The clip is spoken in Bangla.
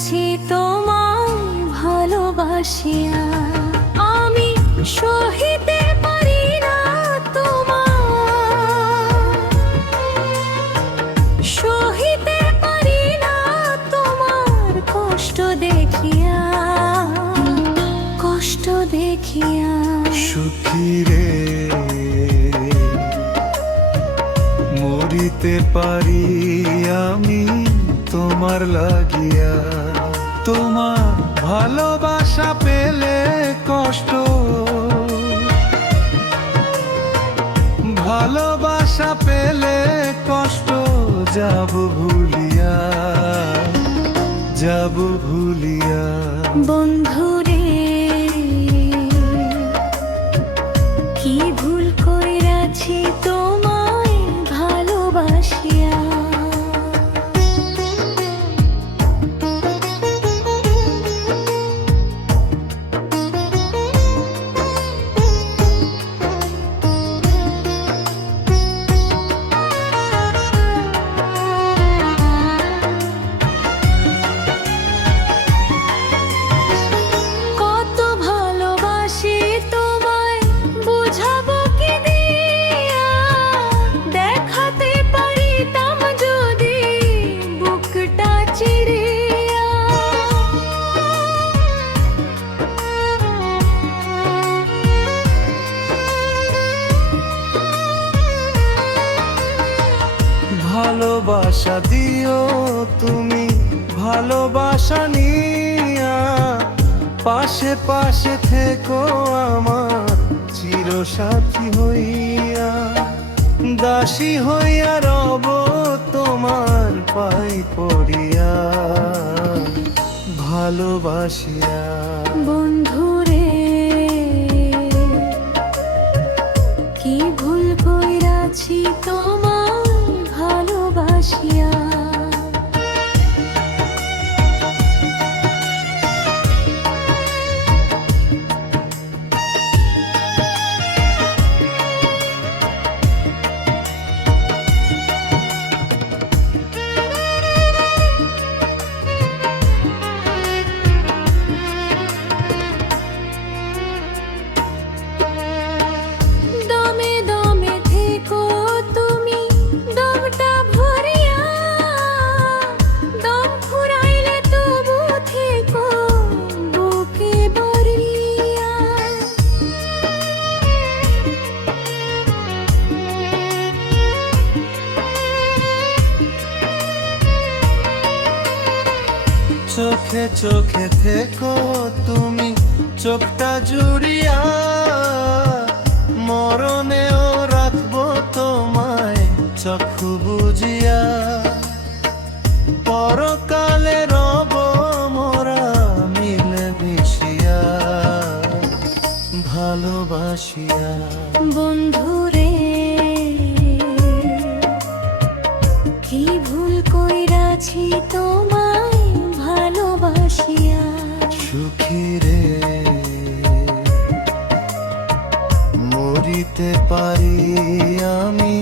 আছি তোমায় ভালোবাসিয়া, আমি সহিতে পারি না তোমার, সহিতে পারি না তোমার কষ্ট দেখিয়া, কষ্ট দেখিয়া। সুখী রে মরিতে পারি আমি তোমার লাগিয়া, তোমার ভালোবাসা পেলে কষ্ট, ভালোবাসা পেলে কষ্ট যাব ভুলিয়া, যাব ভুলিয়া। বন্ধুরে কি ভুল কইরাছি তোমায় ভালোবাসিয়া। ভালোবাসা দিও তুমি ভালোবাসা নিয়া, পাশে পাশে থেকো আমার চিরসাথী হইয়া, দাসী হইয়া রব তোমার পাই পড়িয়া, ভালোবাসিয়া। বন্ধুরে কি ভুল কইরাছি তোমায় ভালোবাসিয়া। চোখে চোখে থেকো তুমি চোখটা জুড়িয়া, মরণেও রাখবো তোমায় চক্ষু বুঝিয়া, পরকালে রব মোরা মিলে মিশিয়া, ভালোবাসিয়া। বন্ধুরে কি ভুল কইরাছি তোমায় ভালোবাসিয়া। সুখী রে মরিতে পারি আমি